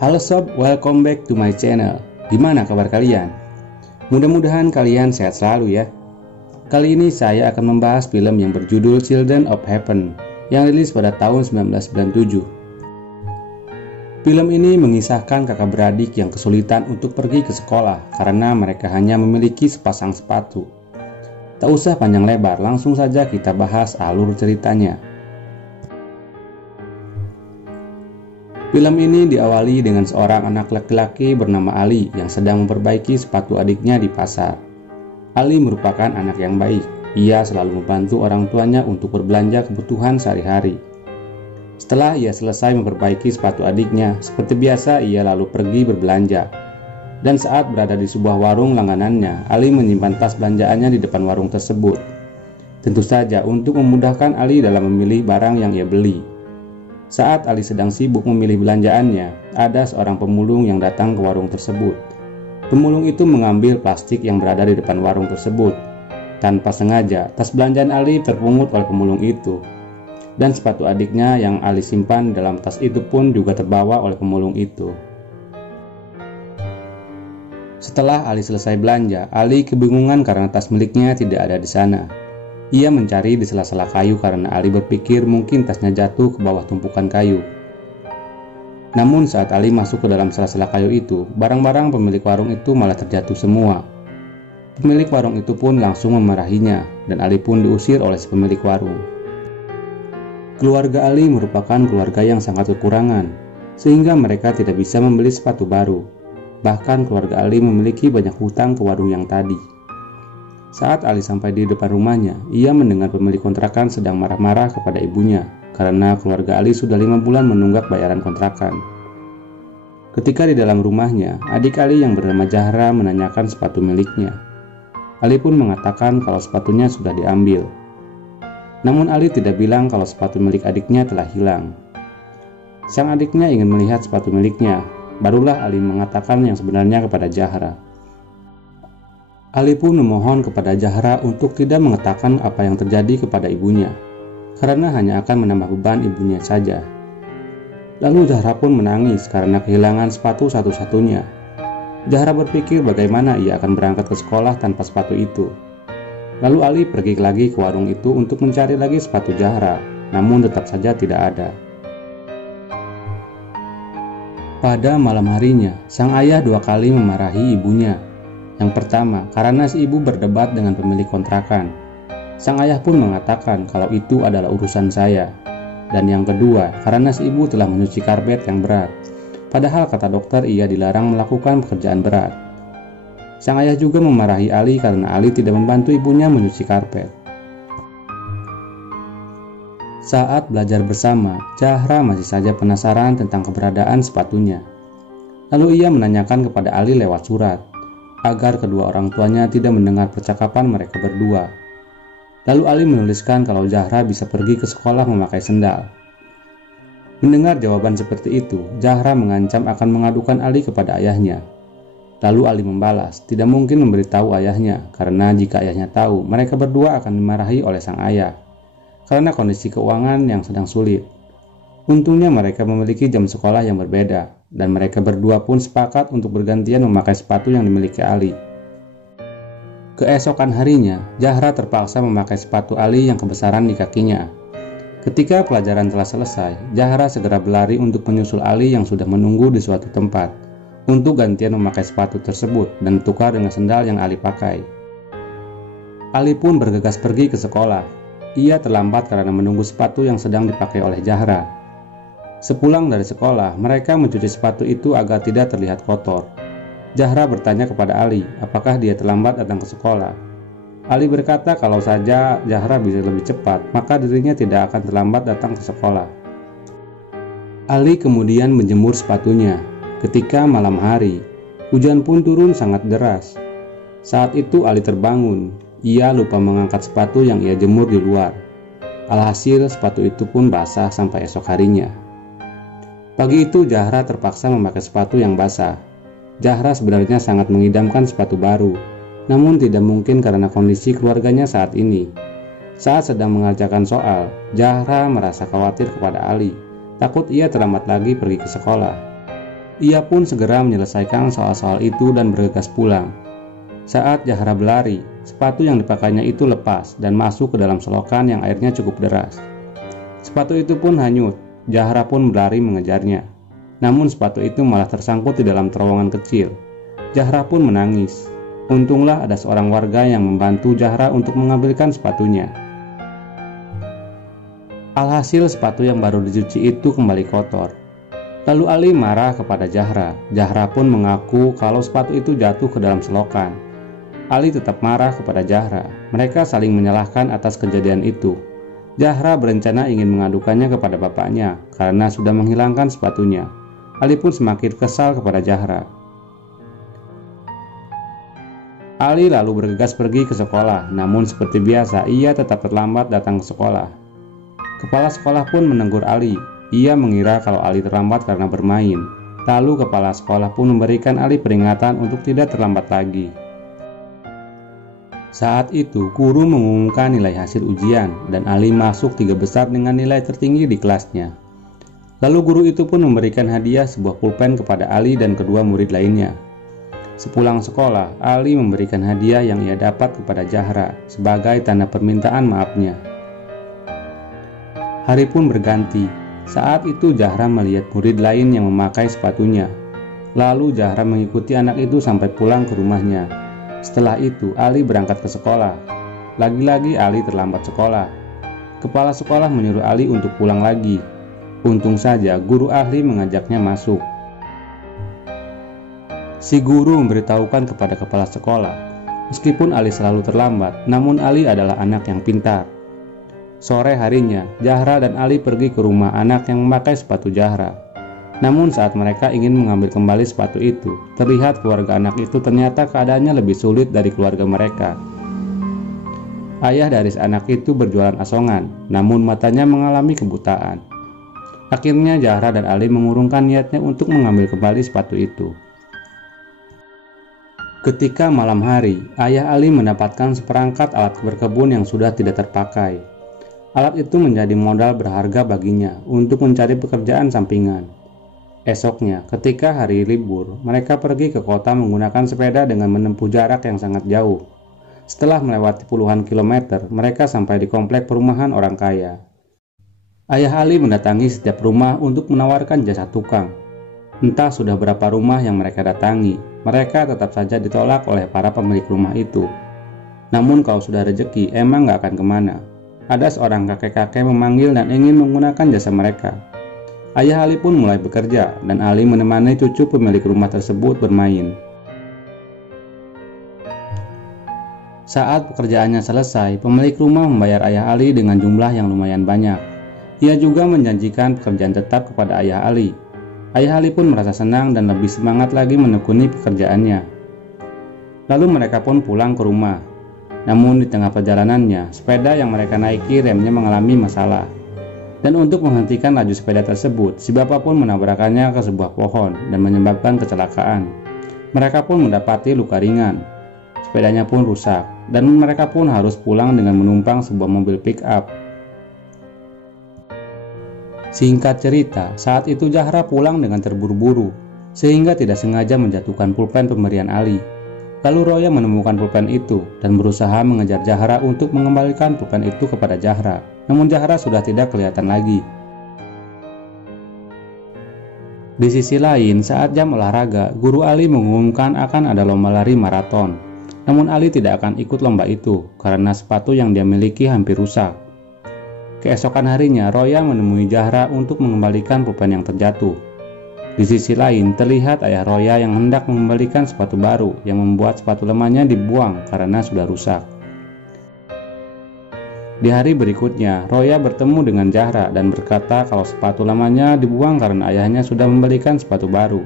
Halo sob, welcome back to my channel. Gimana kabar kalian? Mudah-mudahan kalian sehat selalu ya. Kali ini saya akan membahas film yang berjudul Children of Heaven yang rilis pada tahun 1997. Film ini mengisahkan kakak beradik yang kesulitan untuk pergi ke sekolah karena mereka hanya memiliki sepasang sepatu. Tak usah panjang lebar, langsung saja kita bahas alur ceritanya. Film ini diawali dengan seorang anak laki-laki bernama Ali yang sedang memperbaiki sepatu adiknya di pasar. Ali merupakan anak yang baik. Ia selalu membantu orang tuanya untuk berbelanja kebutuhan sehari-hari. Setelah ia selesai memperbaiki sepatu adiknya, seperti biasa ia lalu pergi berbelanja. Dan saat berada di sebuah warung langganannya, Ali menyimpan tas belanjaannya di depan warung tersebut. Tentu saja untuk memudahkan Ali dalam memilih barang yang ia beli. Saat Ali sedang sibuk memilih belanjaannya, ada seorang pemulung yang datang ke warung tersebut. Pemulung itu mengambil plastik yang berada di depan warung tersebut. Tanpa sengaja, tas belanjaan Ali terpungut oleh pemulung itu. Dan sepatu adiknya yang Ali simpan dalam tas itu pun juga terbawa oleh pemulung itu. Setelah Ali selesai belanja, Ali kebingungan karena tas miliknya tidak ada di sana. Ia mencari di sela-sela kayu karena Ali berpikir mungkin tasnya jatuh ke bawah tumpukan kayu. Namun saat Ali masuk ke dalam sela-sela kayu itu, barang-barang pemilik warung itu malah terjatuh semua. Pemilik warung itu pun langsung memarahinya, dan Ali pun diusir oleh si pemilik warung. Keluarga Ali merupakan keluarga yang sangat kekurangan, sehingga mereka tidak bisa membeli sepatu baru. Bahkan keluarga Ali memiliki banyak hutang ke warung yang tadi. Saat Ali sampai di depan rumahnya, ia mendengar pemilik kontrakan sedang marah-marah kepada ibunya karena keluarga Ali sudah 5 bulan menunggak bayaran kontrakan. Ketika di dalam rumahnya, adik Ali yang bernama Zahra menanyakan sepatu miliknya. Ali pun mengatakan kalau sepatunya sudah diambil. Namun Ali tidak bilang kalau sepatu milik adiknya telah hilang. Sang adiknya ingin melihat sepatu miliknya, barulah Ali mengatakan yang sebenarnya kepada Zahra. Ali pun memohon kepada Zahra untuk tidak mengatakan apa yang terjadi kepada ibunya, karena hanya akan menambah beban ibunya saja. Lalu Zahra pun menangis karena kehilangan sepatu satu-satunya. Zahra berpikir bagaimana ia akan berangkat ke sekolah tanpa sepatu itu. Lalu Ali pergi lagi ke warung itu untuk mencari lagi sepatu Zahra, namun tetap saja tidak ada. Pada malam harinya, sang ayah 2 kali memarahi ibunya. Yang pertama, karena si ibu berdebat dengan pemilik kontrakan. Sang ayah pun mengatakan kalau itu adalah urusan saya. Dan yang kedua, karena si ibu telah menyuci karpet yang berat. Padahal kata dokter ia dilarang melakukan pekerjaan berat. Sang ayah juga memarahi Ali karena Ali tidak membantu ibunya menyuci karpet. Saat belajar bersama, Zahra masih saja penasaran tentang keberadaan sepatunya. Lalu ia menanyakan kepada Ali lewat surat, agar kedua orang tuanya tidak mendengar percakapan mereka berdua. Lalu Ali menuliskan kalau Zahra bisa pergi ke sekolah memakai sendal. Mendengar jawaban seperti itu, Zahra mengancam akan mengadukan Ali kepada ayahnya. Lalu Ali membalas, tidak mungkin memberitahu ayahnya, karena jika ayahnya tahu, mereka berdua akan dimarahi oleh sang ayah, karena kondisi keuangan yang sedang sulit. Untungnya mereka memiliki jam sekolah yang berbeda, dan mereka berdua pun sepakat untuk bergantian memakai sepatu yang dimiliki Ali. Keesokan harinya, Zahra terpaksa memakai sepatu Ali yang kebesaran di kakinya. Ketika pelajaran telah selesai, Zahra segera berlari untuk menyusul Ali yang sudah menunggu di suatu tempat, untuk gantian memakai sepatu tersebut dan tukar dengan sendal yang Ali pakai. Ali pun bergegas pergi ke sekolah. Ia terlambat karena menunggu sepatu yang sedang dipakai oleh Zahra. Sepulang dari sekolah, mereka mencuci sepatu itu agar tidak terlihat kotor. Zahra bertanya kepada Ali, apakah dia terlambat datang ke sekolah. Ali berkata kalau saja Zahra bisa lebih cepat, maka dirinya tidak akan terlambat datang ke sekolah. Ali kemudian menjemur sepatunya. Ketika malam hari, hujan pun turun sangat deras. Saat itu Ali terbangun. Ia lupa mengangkat sepatu yang ia jemur di luar. Alhasil sepatu itu pun basah sampai esok harinya. Pagi itu Zahra terpaksa memakai sepatu yang basah. Zahra sebenarnya sangat mengidamkan sepatu baru, namun tidak mungkin karena kondisi keluarganya saat ini. Saat sedang mengerjakan soal, Zahra merasa khawatir kepada Ali takut ia terlambat lagi pergi ke sekolah. Ia pun segera menyelesaikan soal-soal itu dan bergegas pulang. Saat Zahra berlari, sepatu yang dipakainya itu lepas dan masuk ke dalam selokan yang airnya cukup deras. Sepatu itu pun hanyut. Zahra pun berlari mengejarnya. Namun sepatu itu malah tersangkut di dalam terowongan kecil. Zahra pun menangis. Untunglah ada seorang warga yang membantu Zahra untuk mengambilkan sepatunya. Alhasil sepatu yang baru dicuci itu kembali kotor. Lalu Ali marah kepada Zahra. Zahra pun mengaku kalau sepatu itu jatuh ke dalam selokan. Ali tetap marah kepada Zahra. Mereka saling menyalahkan atas kejadian itu. Zahra berencana ingin mengadukannya kepada bapaknya karena sudah menghilangkan sepatunya. Ali pun semakin kesal kepada Zahra. Ali lalu bergegas pergi ke sekolah, namun seperti biasa ia tetap terlambat datang ke sekolah. Kepala sekolah pun menegur Ali. Ia mengira kalau Ali terlambat karena bermain. Lalu kepala sekolah pun memberikan Ali peringatan untuk tidak terlambat lagi. Saat itu guru mengumumkan nilai hasil ujian dan Ali masuk 3 besar dengan nilai tertinggi di kelasnya. Lalu guru itu pun memberikan hadiah sebuah pulpen kepada Ali dan kedua murid lainnya. Sepulang sekolah, Ali memberikan hadiah yang ia dapat kepada Zahra sebagai tanda permintaan maafnya. Hari pun berganti. Saat itu Zahra melihat murid lain yang memakai sepatunya. Lalu Zahra mengikuti anak itu sampai pulang ke rumahnya. Setelah itu Ali berangkat ke sekolah. Lagi-lagi Ali terlambat sekolah. Kepala sekolah menyuruh Ali untuk pulang lagi. Untung saja guru ahli mengajaknya masuk. Si guru memberitahukan kepada kepala sekolah, meskipun Ali selalu terlambat, namun Ali adalah anak yang pintar. Sore harinya, Zahra dan Ali pergi ke rumah anak yang memakai sepatu Zahra. Namun saat mereka ingin mengambil kembali sepatu itu, terlihat keluarga anak itu ternyata keadaannya lebih sulit dari keluarga mereka. Ayah dari anak itu berjualan asongan, namun matanya mengalami kebutaan. Akhirnya Zahra dan Ali mengurungkan niatnya untuk mengambil kembali sepatu itu. Ketika malam hari, ayah Ali mendapatkan seperangkat alat berkebun yang sudah tidak terpakai. Alat itu menjadi modal berharga baginya untuk mencari pekerjaan sampingan. Esoknya, ketika hari libur, mereka pergi ke kota menggunakan sepeda dengan menempuh jarak yang sangat jauh. Setelah melewati puluhan kilometer, mereka sampai di komplek perumahan orang kaya. Ayah Ali mendatangi setiap rumah untuk menawarkan jasa tukang. Entah sudah berapa rumah yang mereka datangi, mereka tetap saja ditolak oleh para pemilik rumah itu. Namun kalau sudah rezeki, emang gak akan kemana. Ada seorang kakek-kakek memanggil dan ingin menggunakan jasa mereka. Ayah Ali pun mulai bekerja, dan Ali menemani cucu pemilik rumah tersebut bermain. Saat pekerjaannya selesai, pemilik rumah membayar ayah Ali dengan jumlah yang lumayan banyak. Ia juga menjanjikan pekerjaan tetap kepada ayah Ali. Ayah Ali pun merasa senang dan lebih semangat lagi menekuni pekerjaannya. Lalu mereka pun pulang ke rumah. Namun di tengah perjalanannya, sepeda yang mereka naiki remnya mengalami masalah. Dan untuk menghentikan laju sepeda tersebut, si bapak pun menabrakannya ke sebuah pohon dan menyebabkan kecelakaan. Mereka pun mendapati luka ringan. Sepedanya pun rusak, dan mereka pun harus pulang dengan menumpang sebuah mobil pick-up. Singkat cerita, saat itu Zahra pulang dengan terburu-buru, sehingga tidak sengaja menjatuhkan pulpen pemberian Ali. Lalu Roya menemukan pulpen itu dan berusaha mengejar Zahra untuk mengembalikan pulpen itu kepada Zahra. Namun Zahra sudah tidak kelihatan lagi. Di sisi lain, saat jam olahraga, guru Ali mengumumkan akan ada lomba lari maraton. Namun Ali tidak akan ikut lomba itu karena sepatu yang dia miliki hampir rusak. Keesokan harinya, Roya menemui Zahra untuk mengembalikan pulpen yang terjatuh. Di sisi lain, terlihat ayah Roya yang hendak mengembalikan sepatu baru yang membuat sepatu lamanya dibuang karena sudah rusak. Di hari berikutnya, Roya bertemu dengan Zahra dan berkata kalau sepatu lamanya dibuang karena ayahnya sudah membelikan sepatu baru.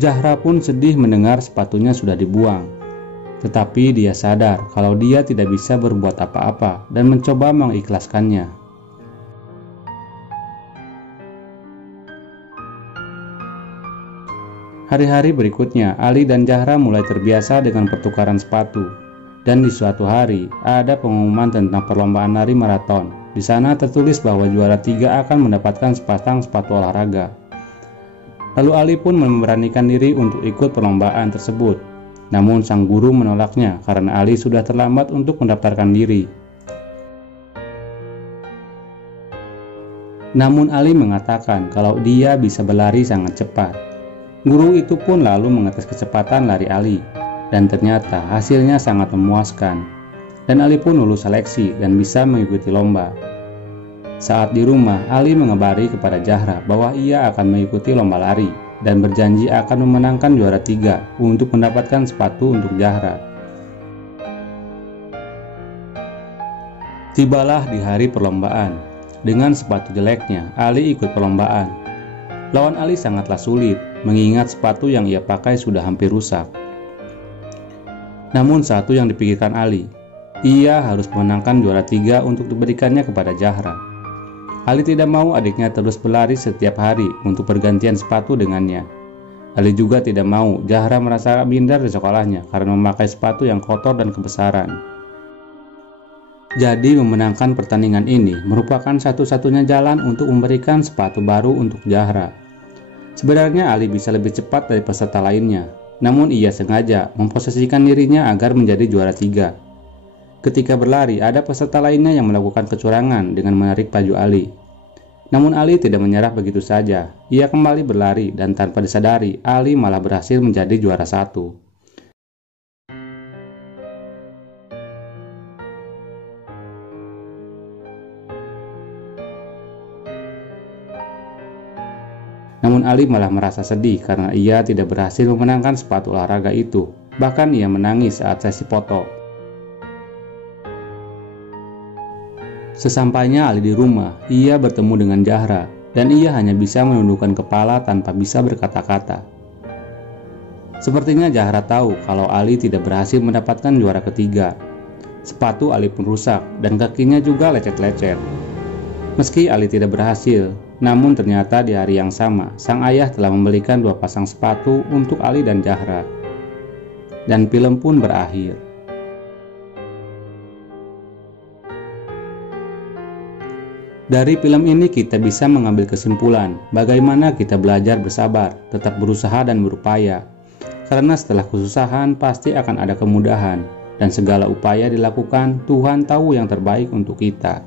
Zahra pun sedih mendengar sepatunya sudah dibuang. Tetapi dia sadar kalau dia tidak bisa berbuat apa-apa dan mencoba mengikhlaskannya. Hari-hari berikutnya, Ali dan Zahra mulai terbiasa dengan pertukaran sepatu. Dan di suatu hari, ada pengumuman tentang perlombaan lari maraton. Di sana tertulis bahwa juara 3 akan mendapatkan sepasang sepatu olahraga. Lalu Ali pun memberanikan diri untuk ikut perlombaan tersebut. Namun sang guru menolaknya karena Ali sudah terlambat untuk mendaftarkan diri. Namun Ali mengatakan kalau dia bisa berlari sangat cepat. Guru itu pun lalu mengetes kecepatan lari Ali, dan ternyata hasilnya sangat memuaskan. Dan Ali pun lulus seleksi dan bisa mengikuti lomba. Saat di rumah, Ali mengabari kepada Zahra bahwa ia akan mengikuti lomba lari dan berjanji akan memenangkan juara 3 untuk mendapatkan sepatu untuk Zahra. Tibalah di hari perlombaan. Dengan sepatu jeleknya, Ali ikut perlombaan. Lawan Ali sangatlah sulit, mengingat sepatu yang ia pakai sudah hampir rusak. Namun satu yang dipikirkan Ali, ia harus memenangkan juara 3 untuk diberikannya kepada Zahra. Ali tidak mau adiknya terus berlari setiap hari untuk bergantian sepatu dengannya. Ali juga tidak mau Zahra merasa minder di sekolahnya karena memakai sepatu yang kotor dan kebesaran. Jadi memenangkan pertandingan ini merupakan satu-satunya jalan untuk memberikan sepatu baru untuk Zahra. Sebenarnya Ali bisa lebih cepat dari peserta lainnya, namun ia sengaja memposisikan dirinya agar menjadi juara 3. Ketika berlari, ada peserta lainnya yang melakukan kecurangan dengan menarik baju Ali. Namun Ali tidak menyerah begitu saja. Ia kembali berlari dan tanpa disadari, Ali malah berhasil menjadi juara 1. Namun Ali malah merasa sedih karena ia tidak berhasil memenangkan sepatu olahraga itu. Bahkan ia menangis saat sesi foto. Sesampainya Ali di rumah, ia bertemu dengan Zahra dan ia hanya bisa menundukkan kepala tanpa bisa berkata-kata. Sepertinya Zahra tahu kalau Ali tidak berhasil mendapatkan juara ketiga. Sepatu Ali pun rusak dan kakinya juga lecet-lecet. Meski Ali tidak berhasil, namun ternyata di hari yang sama, sang ayah telah membelikan 2 pasang sepatu untuk Ali dan Zahra. Dan film pun berakhir. Dari film ini kita bisa mengambil kesimpulan bagaimana kita belajar bersabar, tetap berusaha dan berupaya. Karena setelah kesusahan pasti akan ada kemudahan, dan segala upaya dilakukan, Tuhan tahu yang terbaik untuk kita.